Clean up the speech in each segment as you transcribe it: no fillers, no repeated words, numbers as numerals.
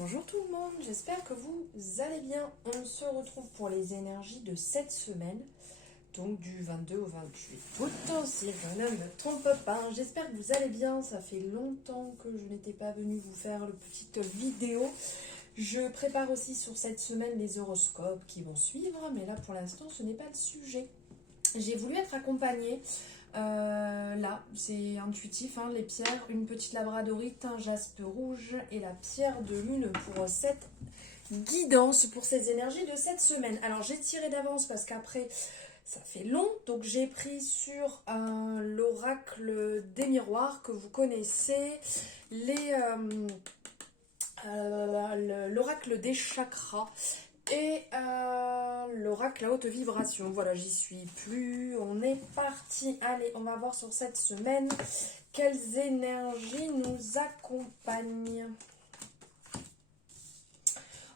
Bonjour tout le monde, j'espère que vous allez bien. On se retrouve pour les énergies de cette semaine, donc du 22 au 28 août, si je ne me trompe pas. J'espère que vous allez bien, ça fait longtemps que je n'étais pas venue vous faire le petite vidéo. Je prépare aussi sur cette semaine les horoscopes qui vont suivre, mais là pour l'instant ce n'est pas le sujet. J'ai voulu être accompagnée. Là, c'est intuitif, hein, les pierres, une petite labradorite, un jaspe rouge et la pierre de lune pour cette guidance, pour ces énergies de cette semaine. Alors j'ai tiré d'avance parce qu'après ça fait long, donc j'ai pris sur l'oracle des miroirs que vous connaissez, l'oracle des chakras et l'oracle à haute vibration. Voilà, j'y suis plus. On est parti. Allez, on va voir sur cette semaine quelles énergies nous accompagnent.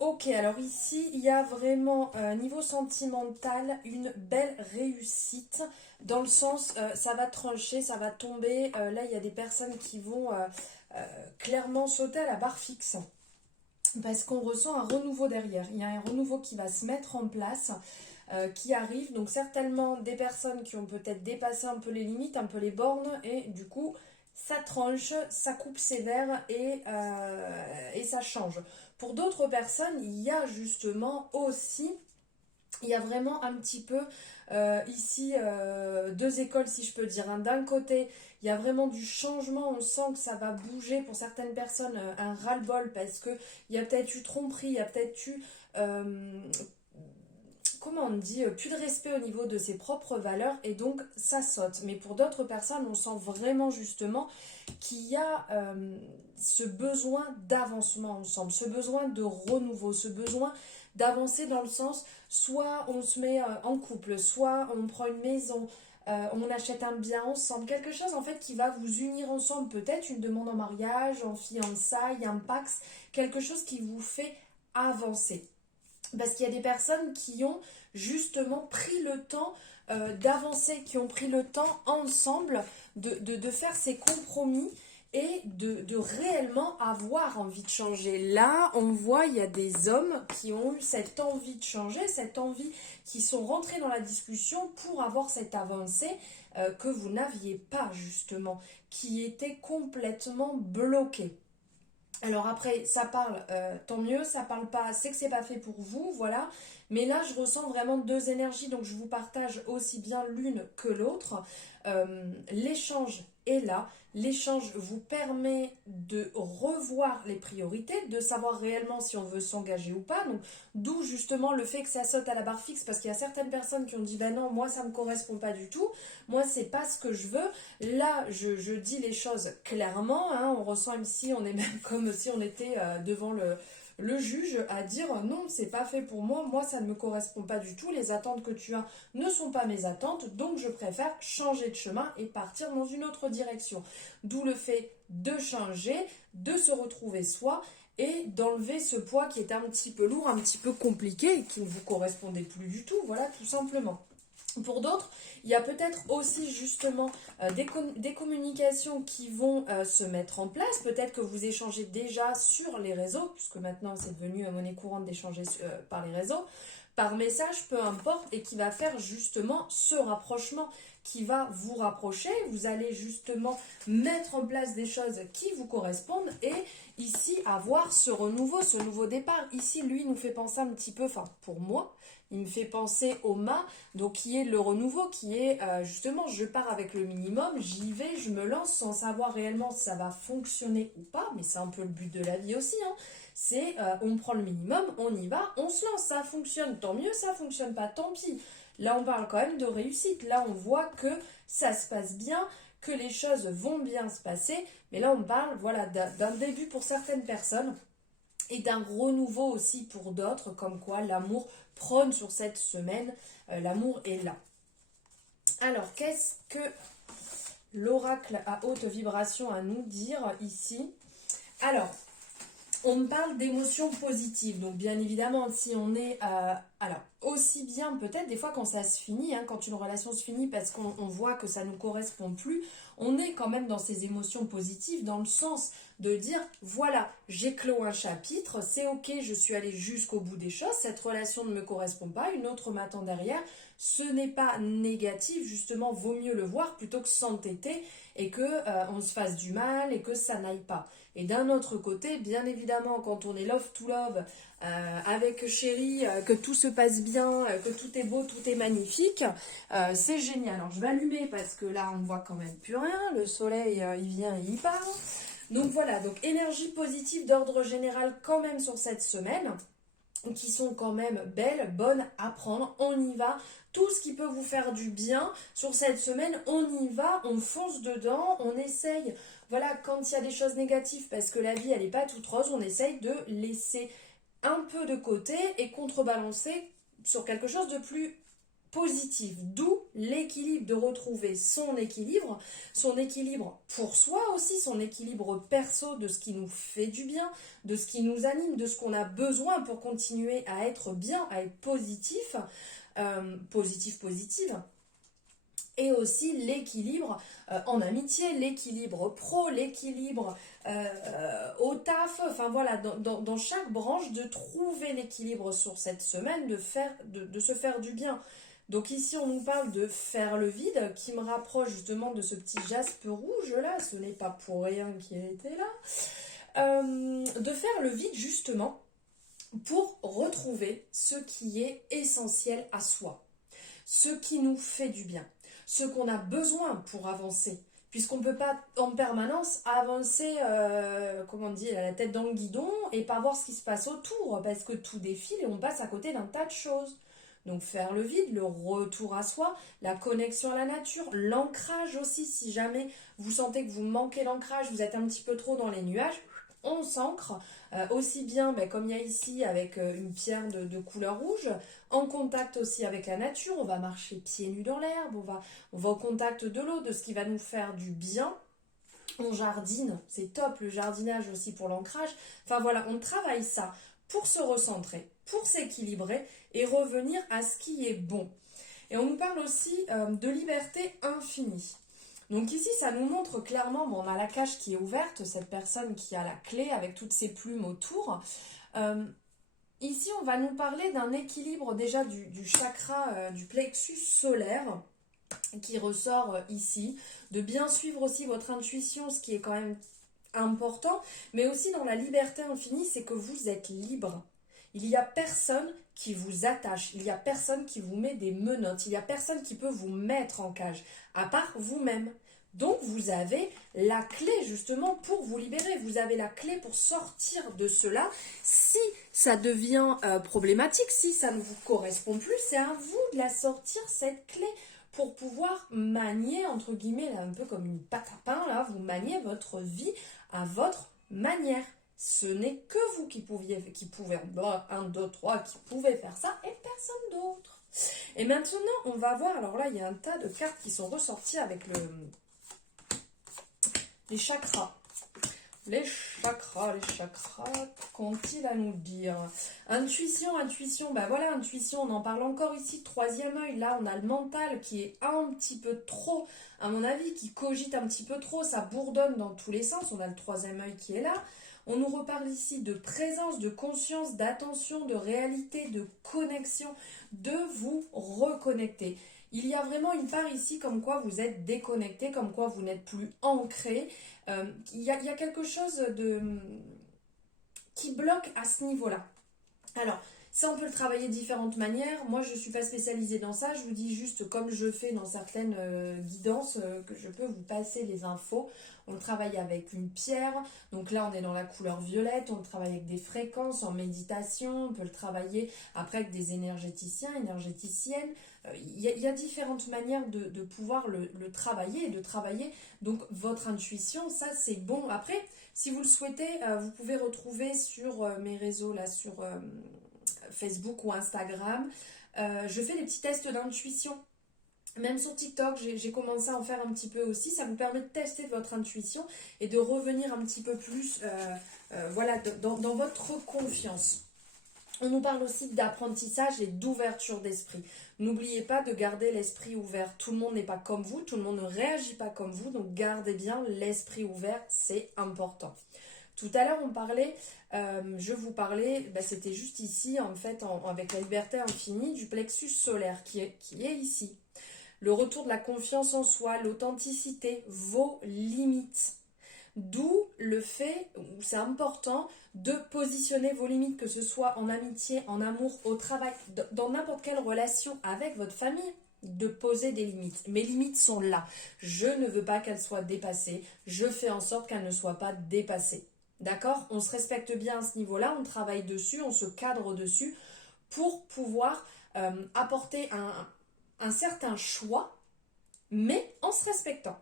Ok, alors ici, il y a vraiment, niveau sentimental, une belle réussite. Dans le sens, ça va trancher, ça va tomber. Là, il y a des personnes qui vont clairement sauter à la barre fixe. Parce qu'on ressent un renouveau derrière. Il y a un renouveau qui va se mettre en place, qui arrive. Donc certainement des personnes qui ont peut-être dépassé un peu les limites, un peu les bornes. Et du coup, ça tranche, ça coupe sévère et ça change. Pour d'autres personnes, il y a justement aussi... Il y a vraiment un petit peu ici deux écoles, si je peux dire, hein. D'un côté, il y a vraiment du changement, on sent que ça va bouger pour certaines personnes, un ras-le-bol parce qu'il y a peut-être eu tromperie, il y a peut-être eu, comment on dit, plus de respect au niveau de ses propres valeurs et donc ça saute. Mais pour d'autres personnes, on sent vraiment justement qu'il y a ce besoin d'avancement ensemble, ce besoin de renouveau, ce besoin d'avancer dans le sens, soit on se met en couple, soit on prend une maison, on achète un bien ensemble, quelque chose en fait qui va vous unir ensemble, peut-être une demande en mariage, en fiançailles, un pax, quelque chose qui vous fait avancer. Parce qu'il y a des personnes qui ont justement pris le temps d'avancer, qui ont pris le temps ensemble de faire ces compromis et de réellement avoir envie de changer. Là, on voit, il y a des hommes qui ont eu cette envie de changer, cette envie, qui sont rentrés dans la discussion pour avoir cette avancée que vous n'aviez pas justement, qui était complètement bloquée. Alors après, ça parle, tant mieux, ça parle pas, c'est que c'est pas fait pour vous, voilà. Mais là, je ressens vraiment deux énergies, donc je vous partage aussi bien l'une que l'autre. L'échange est là. L'échange vous permet de revoir les priorités, de savoir réellement si on veut s'engager ou pas. Donc, d'où justement le fait que ça saute à la barre fixe, parce qu'il y a certaines personnes qui ont dit, ben non, moi ça me correspond pas du tout, moi c'est pas ce que je veux. Là, je dis les choses clairement, hein, on ressent ici, on est même comme si on était devant le juge à dire non, c'est pas fait pour moi, moi ça ne me correspond pas du tout, les attentes que tu as ne sont pas mes attentes, donc je préfère changer de chemin et partir dans une autre direction. D'où le fait de changer, de se retrouver soi et d'enlever ce poids qui est un petit peu lourd, un petit peu compliqué et qui ne vous correspondait plus du tout, voilà, tout simplement. Pour d'autres, il y a peut-être aussi justement des communications qui vont se mettre en place. Peut-être que vous échangez déjà sur les réseaux, puisque maintenant c'est devenu monnaie courante d'échanger par les réseaux, par message, peu importe, et qui va faire justement ce rapprochement, qui va vous rapprocher. Vous allez justement mettre en place des choses qui vous correspondent et ici avoir ce renouveau, ce nouveau départ. Ici, lui, nous fait penser un petit peu, enfin pour moi, il me fait penser au mât, donc qui est le renouveau, qui est justement je pars avec le minimum, j'y vais, je me lance sans savoir réellement si ça va fonctionner ou pas, mais c'est un peu le but de la vie aussi, hein. C'est on prend le minimum, on y va, on se lance, ça fonctionne, tant mieux, ça fonctionne pas, tant pis. Là on parle quand même de réussite, là on voit que ça se passe bien, que les choses vont bien se passer, mais là on parle voilà, d'un début pour certaines personnes et d'un renouveau aussi pour d'autres, comme quoi l'amour prône sur cette semaine, l'amour est là. Alors, qu'est-ce que l'oracle à haute vibration a à nous dire ici? Alors, On me parle d'émotions positives, donc bien évidemment, si on est, alors aussi bien peut-être des fois quand ça se finit, hein, quand une relation se finit parce qu'on voit que ça ne nous correspond plus, on est quand même dans ces émotions positives, dans le sens de dire, voilà, j'ai clos un chapitre, c'est ok, je suis allée jusqu'au bout des choses, cette relation ne me correspond pas, une autre m'attend derrière, ce n'est pas négatif, justement, vaut mieux le voir plutôt que s'entêter et que on se fasse du mal et que ça n'aille pas. Et d'un autre côté, bien évidemment, quand on est love to love, avec chérie, que tout se passe bien, que tout est beau, tout est magnifique, c'est génial. Alors je vais allumer parce que là on ne voit quand même plus rien, le soleil il vient et il part. Donc voilà, donc énergie positive d'ordre général quand même sur cette semaine, qui sont quand même belles, bonnes à prendre, on y va. Tout ce qui peut vous faire du bien sur cette semaine, on y va, on fonce dedans, on essaye, voilà, quand il y a des choses négatives, parce que la vie elle n'est pas toute rose, on essaye de laisser un peu de côté et contrebalancer sur quelque chose de plus positif, d'où l'équilibre, de retrouver son équilibre pour soi aussi, son équilibre perso de ce qui nous fait du bien, de ce qui nous anime, de ce qu'on a besoin pour continuer à être bien, à être positif, positive, et aussi l'équilibre en amitié, l'équilibre pro, l'équilibre au taf, enfin voilà, dans chaque branche, de trouver l'équilibre sur cette semaine, de se faire du bien. Donc ici, on nous parle de faire le vide, qui me rapproche justement de ce petit jaspe rouge là, ce n'est pas pour rien qu'il était là. De faire le vide justement pour retrouver ce qui est essentiel à soi, ce qui nous fait du bien, ce qu'on a besoin pour avancer. Puisqu'on ne peut pas en permanence avancer, comment on dit, la tête dans le guidon et pas voir ce qui se passe autour, parce que tout défile et on passe à côté d'un tas de choses. Donc faire le vide, le retour à soi, la connexion à la nature, l'ancrage aussi, si jamais vous sentez que vous manquez l'ancrage, vous êtes un petit peu trop dans les nuages, on s'ancre, aussi bien comme il y a ici avec une pierre de couleur rouge, en contact aussi avec la nature, on va marcher pieds nus dans l'herbe, on va au contact de l'eau, de ce qui va nous faire du bien. On jardine, c'est top, le jardinage aussi pour l'ancrage. Enfin voilà, on travaille ça pour se recentrer, pour s'équilibrer et revenir à ce qui est bon. Et on nous parle aussi de liberté infinie. Donc ici, ça nous montre clairement, bon, on a la cage qui est ouverte, cette personne qui a la clé avec toutes ses plumes autour. Ici, on va nous parler d'un équilibre déjà du chakra, du plexus solaire, qui ressort ici, de bien suivre aussi votre intuition, ce qui est quand même important, mais aussi dans la liberté infinie, c'est que vous êtes libre. Il n'y a personne qui vous attache, il n'y a personne qui vous met des menottes, il n'y a personne qui peut vous mettre en cage, à part vous-même. Donc vous avez la clé justement pour vous libérer, vous avez la clé pour sortir de cela. Si ça devient problématique, si ça ne vous correspond plus, c'est à vous de la sortir, cette clé, pour pouvoir manier, entre guillemets, là, un peu comme une pâte à pain, là, vous maniez votre vie à votre manière. Ce n'est que vous qui pouvez, un, deux, trois, qui pouvez faire ça et personne d'autre. Et maintenant, on va voir, alors là, il y a un tas de cartes qui sont ressorties avec les chakras. Les chakras, qu'ont-ils à nous dire? Intuition, ben voilà, intuition, on en parle encore ici, troisième œil, là on a le mental qui est un petit peu trop, à mon avis, qui cogite un petit peu trop, ça bourdonne dans tous les sens, on a le troisième œil qui est là. On nous reparle ici de présence, de conscience, d'attention, de réalité, de connexion, de vous reconnecter. Il y a vraiment une part ici comme quoi vous êtes déconnecté, comme quoi vous n'êtes plus ancré. Il y a quelque chose qui bloque à ce niveau-là. Alors, ça, on peut le travailler de différentes manières. Moi, je ne suis pas spécialisée dans ça. Je vous dis juste, comme je fais dans certaines guidances, que je peux vous passer les infos. On le travaille avec une pierre. Donc là, on est dans la couleur violette. On le travaille avec des fréquences en méditation. On peut le travailler après avec des énergéticiens, énergéticiennes. Il y a différentes manières de pouvoir le travailler et de travailler. Donc, votre intuition, ça, c'est bon. Après, si vous le souhaitez, vous pouvez retrouver sur mes réseaux, là, sur Facebook ou Instagram. Je fais des petits tests d'intuition. Même sur TikTok, j'ai commencé à en faire un petit peu aussi. Ça vous permet de tester votre intuition et de revenir un petit peu plus voilà, dans votre confiance. On nous parle aussi d'apprentissage et d'ouverture d'esprit. N'oubliez pas de garder l'esprit ouvert. Tout le monde n'est pas comme vous, tout le monde ne réagit pas comme vous, donc gardez bien l'esprit ouvert, c'est important. Tout à l'heure, je vous parlais, c'était juste ici, en fait, avec la liberté infinie, du plexus solaire qui est ici. Le retour de la confiance en soi, l'authenticité, vos limites. D'où le fait, c'est important, de positionner vos limites, que ce soit en amitié, en amour, au travail, dans n'importe quelle relation avec votre famille, de poser des limites. Mes limites sont là. Je ne veux pas qu'elles soient dépassées. Je fais en sorte qu'elles ne soient pas dépassées. D'accord? On se respecte bien à ce niveau-là, on travaille dessus, on se cadre dessus pour pouvoir apporter un certain choix, mais en se respectant.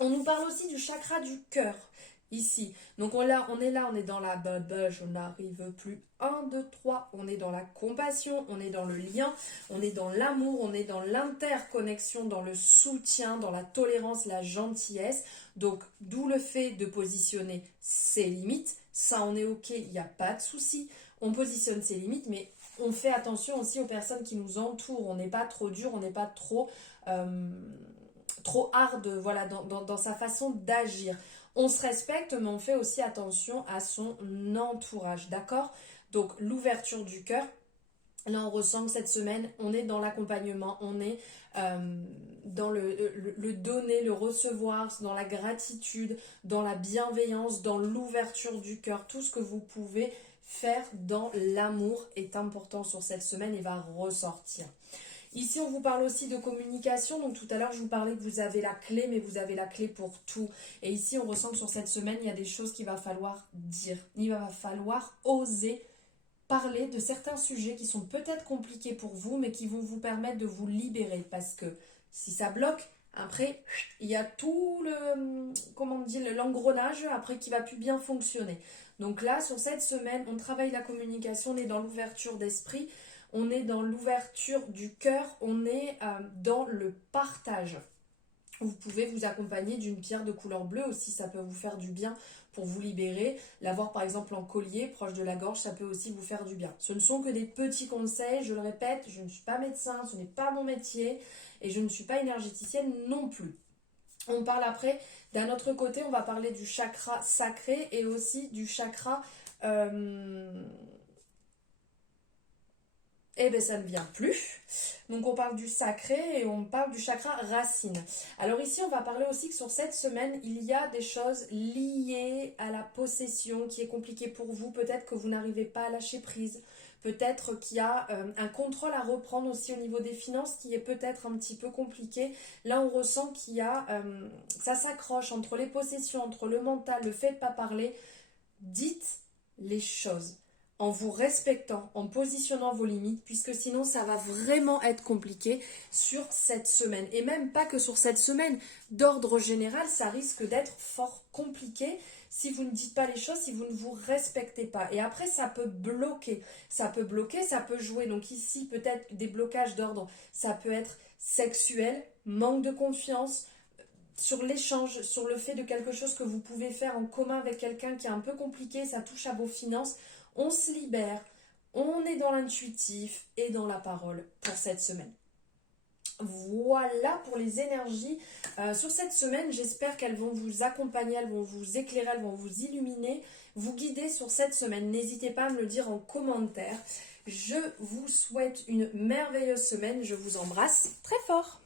On nous parle aussi du chakra du cœur, ici. Donc on est dans la je n'arrive plus. 1, 2, 3. On est dans la compassion, on est dans le lien, on est dans l'amour, on est dans l'interconnexion, dans le soutien, dans la tolérance, la gentillesse. Donc d'où le fait de positionner ses limites. Ça, on est ok, il n'y a pas de souci. On positionne ses limites, mais on fait attention aussi aux personnes qui nous entourent. On n'est pas trop dur, on n'est pas trop hard, voilà, dans sa façon d'agir. On se respecte, mais on fait aussi attention à son entourage, d'accord? Donc, l'ouverture du cœur, là, on ressent que cette semaine, on est dans l'accompagnement, on est dans le donner, le recevoir, dans la gratitude, dans la bienveillance, dans l'ouverture du cœur. Tout ce que vous pouvez faire dans l'amour est important sur cette semaine et va ressortir. Ici, on vous parle aussi de communication. Donc, tout à l'heure, je vous parlais que vous avez la clé, mais vous avez la clé pour tout. Et ici, on ressent que sur cette semaine, il y a des choses qu'il va falloir dire. Il va falloir oser parler de certains sujets qui sont peut-être compliqués pour vous, mais qui vont vous permettre de vous libérer. Parce que si ça bloque, après, il y a tout l'engrenage après qui va plus bien fonctionner. Donc là, sur cette semaine, on travaille la communication, on est dans l'ouverture d'esprit. On est dans l'ouverture du cœur, on est dans le partage. Vous pouvez vous accompagner d'une pierre de couleur bleue aussi, ça peut vous faire du bien pour vous libérer. L'avoir par exemple en collier, proche de la gorge, ça peut aussi vous faire du bien. Ce ne sont que des petits conseils, je le répète, je ne suis pas médecin, ce n'est pas mon métier et je ne suis pas énergéticienne non plus. On parle après, d'un autre côté, on va parler du chakra sacré et aussi du chakra... ça ne vient plus. Donc on parle du sacré et on parle du chakra racine. Alors ici, on va parler aussi que sur cette semaine, il y a des choses liées à la possession qui est compliquée pour vous. Peut-être que vous n'arrivez pas à lâcher prise. Peut-être qu'il y a un contrôle à reprendre aussi au niveau des finances qui est peut-être un petit peu compliqué. Là, on ressent qu'il y a... ça s'accroche entre les possessions, entre le mental, le fait de ne pas parler. Dites les choses en vous respectant, en positionnant vos limites, puisque sinon ça va vraiment être compliqué sur cette semaine. Et même pas que sur cette semaine, d'ordre général, ça risque d'être fort compliqué si vous ne dites pas les choses, si vous ne vous respectez pas. Et après, ça peut bloquer, ça peut jouer. Donc ici, peut-être des blocages d'ordre, ça peut être sexuel, manque de confiance, sur l'échange, sur le fait de quelque chose que vous pouvez faire en commun avec quelqu'un qui est un peu compliqué, ça touche à vos finances. On se libère, on est dans l'intuitif et dans la parole pour cette semaine. Voilà pour les énergies sur cette semaine. J'espère qu'elles vont vous accompagner, elles vont vous éclairer, elles vont vous illuminer, vous guider sur cette semaine. N'hésitez pas à me le dire en commentaire. Je vous souhaite une merveilleuse semaine. Je vous embrasse très fort.